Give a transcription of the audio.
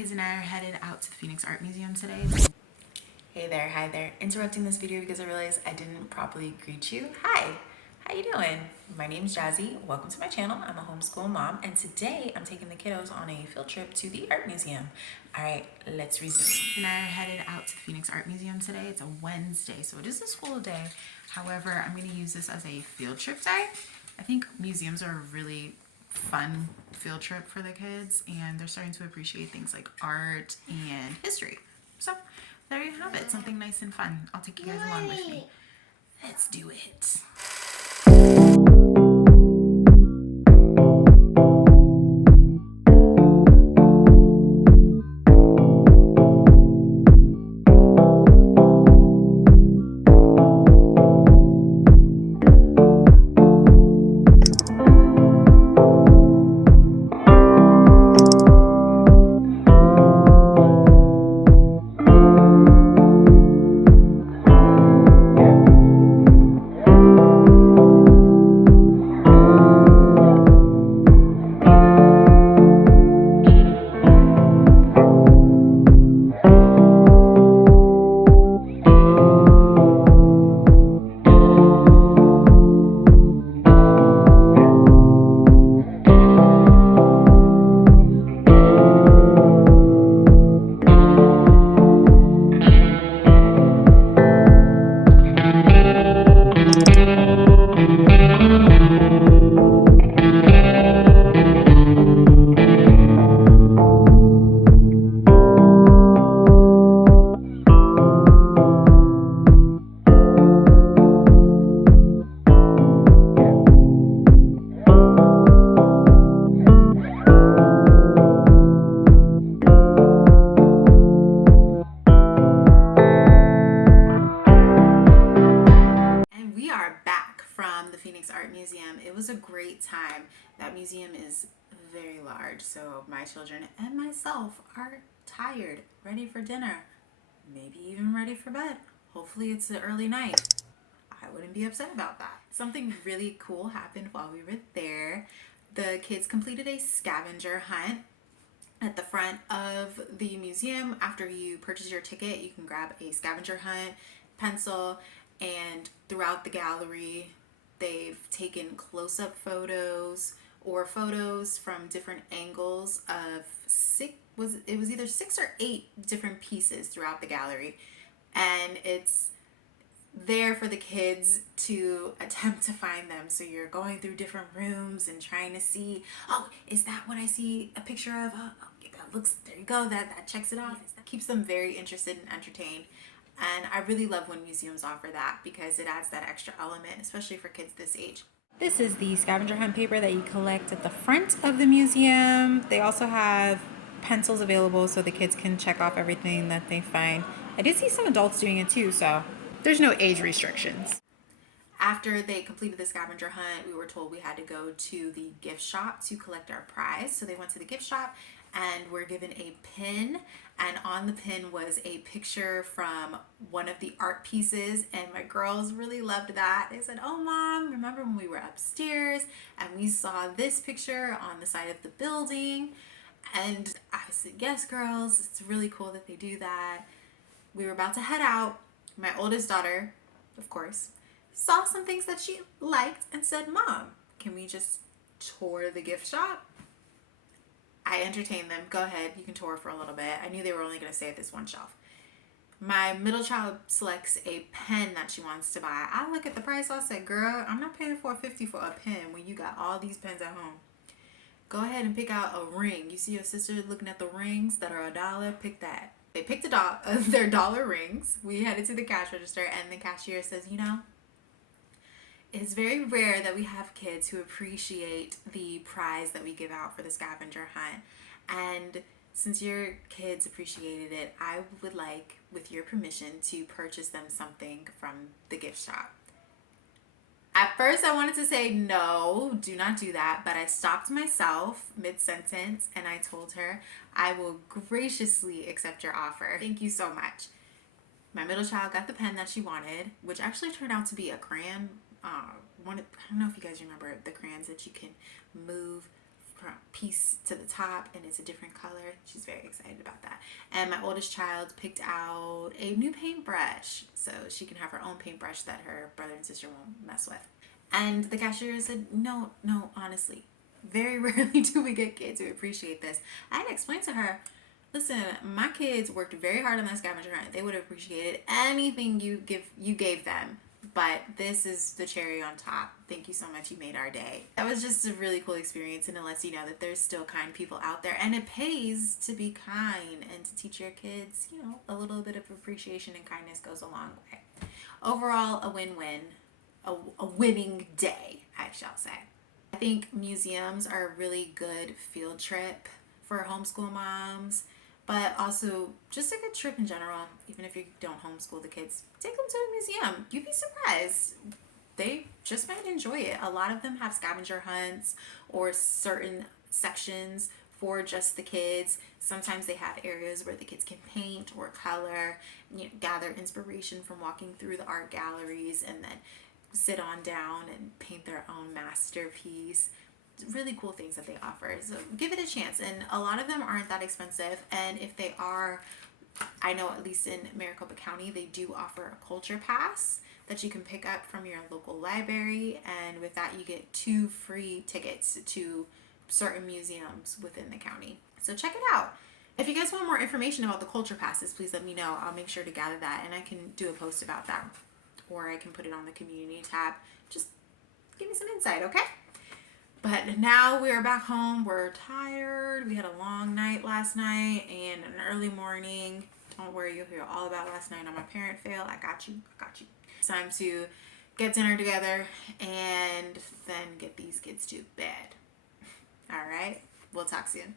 Kids and I are headed out to the Phoenix Art Museum today. Hey there, hi there. Interrupting this video because I realized I didn't properly greet you. Hi, how you doing? My name's Jazzy. Welcome to my channel. I'm a homeschool mom, and today I'm taking the kiddos on a field trip to the art museum. All right, let's resume. Kids and I are headed out to the Phoenix Art Museum today. It's a Wednesday, so it is a school day. However, I'm going to use this as a field trip day. I think museums are a really fun field trip for the kids, and they're starting to appreciate things like art and history. So there you have it, something nice and fun. I'll take you guys along with me. Let's do it. From the Phoenix Art Museum. It was a great time. That museum is very large, so my children and myself are tired, ready for dinner, maybe even ready for bed. Hopefully it's an early night. I wouldn't be upset about that. Something really cool happened while we were there. The kids completed a scavenger hunt at the front of the museum. After you purchase your ticket, you can grab a scavenger hunt pencil, and throughout the gallery they've taken close-up photos or photos from different angles of it was either 6 or 8 different pieces throughout the gallery, and it's there for the kids to attempt to find them. So you're going through different rooms and trying to see, oh, is that what I see a picture of? Oh, that looks, there you go, that checks it off. That keeps them very interested and entertained. And I really love when museums offer that because it adds that extra element, especially for kids this age. This is the scavenger hunt paper that you collect at the front of the museum. They also have pencils available so the kids can check off everything that they find. I did see some adults doing it too, so there's no age restrictions. After they completed the scavenger hunt, we were told we had to go to the gift shop to collect our prize. So they went to the gift shop and were given a pin, and on the pin was a picture from one of the art pieces, and my girls really loved that. They said, oh mom, remember when we were upstairs and we saw this picture on the side of the building? And I said, yes girls, it's really cool that they do that. We were about to head out. My oldest daughter, of course, saw some things that she liked and said, Mom, can we just tour the gift shop? I entertained them. Go ahead, you can tour for a little bit. I knew they were only going to stay at this one shelf. My middle child selects a pen that she wants to buy. I look at the price. I said, girl, I'm not paying $4.50 for a pen when you got all these pens at home. Go ahead and pick out a ring. You see your sister looking at the rings that are $1? Pick that. They picked their dollar rings. We headed to the cash register, and the cashier says, you know, it's very rare that we have kids who appreciate the prize that we give out for the scavenger hunt. And since your kids appreciated it, I would like, with your permission, to purchase them something from the gift shop. At first, I wanted to say, no, do not do that. But I stopped myself mid-sentence and I told her, I will graciously accept your offer. Thank you so much. My middle child got the pen that she wanted, which actually turned out to be a crayon. I don't know if you guys remember the crayons that you can move piece to the top, and it's a different color. She's very excited about that. And my oldest child picked out a new paintbrush so she can have her own paintbrush that her brother and sister won't mess with. And the cashier said, no, honestly, very rarely do we get kids who appreciate this. I had to explain to her, listen, my kids worked very hard on that scavenger hunt. They would have appreciated anything you gave them. But this is the cherry on top. Thank you so much. You made our day. That was just a really cool experience, and it lets you know that there's still kind people out there, and it pays to be kind and to teach your kids, a little bit of appreciation and kindness goes a long way. Overall, a win-win, a winning day, I shall say. I think museums are a really good field trip for homeschool moms, but also just a good trip in general. Even if you don't homeschool the kids, take them to a museum. You'd be surprised. They just might enjoy it. A lot of them have scavenger hunts or certain sections for just the kids. Sometimes they have areas where the kids can paint or color, gather inspiration from walking through the art galleries, and then sit on down and paint their own masterpiece. Really cool things that they offer, so give it a chance. And a lot of them aren't that expensive, and if they are, I know at least in Maricopa County they do offer a culture pass that you can pick up from your local library, and with that you get 2 free tickets to certain museums within the county. So check it out. If you guys want more information about the culture passes, please let me know. I'll make sure to gather that, and I can do a post about that, or I can put it on the community tab. Just give me some insight, okay? But now we're back home. We're tired. We had a long night last night and an early morning. Don't worry, you'll hear all about last night on my parent fail. I got you. It's time to get dinner together and then get these kids to bed. All right, we'll talk soon.